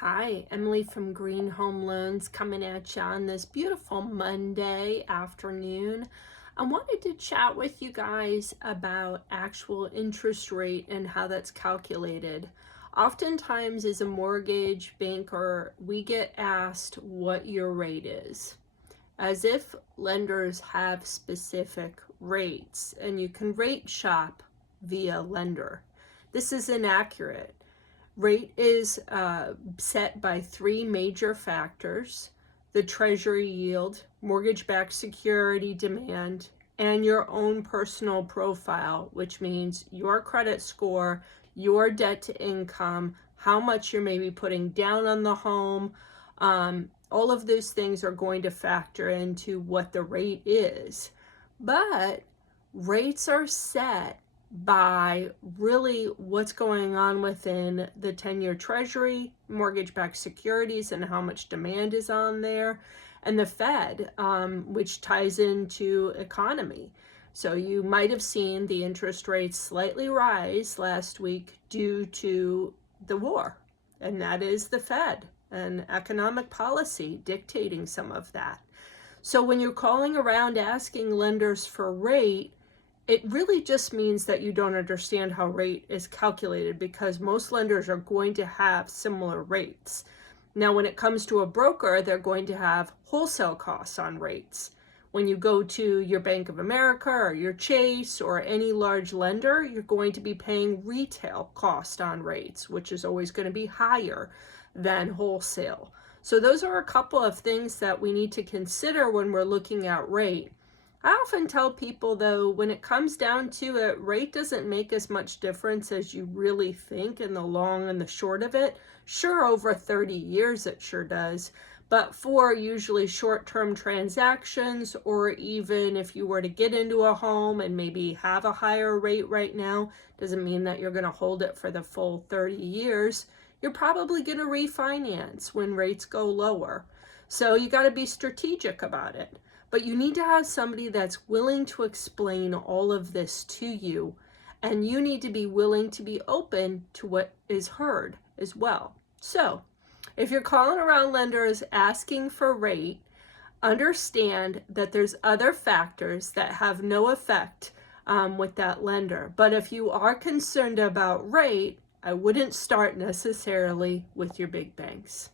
Hi, Emily from Green Home Loans coming at you on this beautiful Monday afternoon. I wanted to chat with you guys about actual interest rate and how that's calculated. Oftentimes, as a mortgage banker, we get asked what your rate is, as if lenders have specific rates and you can rate shop via lender. This is inaccurate. Rate is set by three major factors: the treasury yield, mortgage-backed security demand, and your own personal profile, which means your credit score, your debt to income, how much you're maybe putting down on the home. All of those things are going to factor into what the rate is. But rates are set by really what's going on within the 10-year treasury, mortgage-backed securities, and how much demand is on there, and the Fed, which ties into economy. So you might have seen the interest rates slightly rise last week due to the war, and that is the Fed and economic policy dictating some of that. So when you're calling around asking lenders for rate, it really just means that you don't understand how rate is calculated, because most lenders are going to have similar rates. Now, when it comes to a broker, they're going to have wholesale costs on rates. When you go to your Bank of America or your Chase or any large lender, you're going to be paying retail cost on rates, which is always going to be higher than wholesale. So those are a couple of things that we need to consider when we're looking at rate. I often tell people, though, when it comes down to it, rate doesn't make as much difference as you really think in the long and the short of it. Sure, over 30 years it sure does, but for usually short-term transactions, or even if you were to get into a home and maybe have a higher rate right now, doesn't mean that you're going to hold it for the full 30 years. You're probably going to refinance when rates go lower. So you got to be strategic about it. But you need to have somebody that's willing to explain all of this to you, and you need to be willing to be open to what is heard as well. So if you're calling around lenders asking for rate, understand that there's other factors that have no effect with that lender. But if you are concerned about rate, I wouldn't start necessarily with your big banks.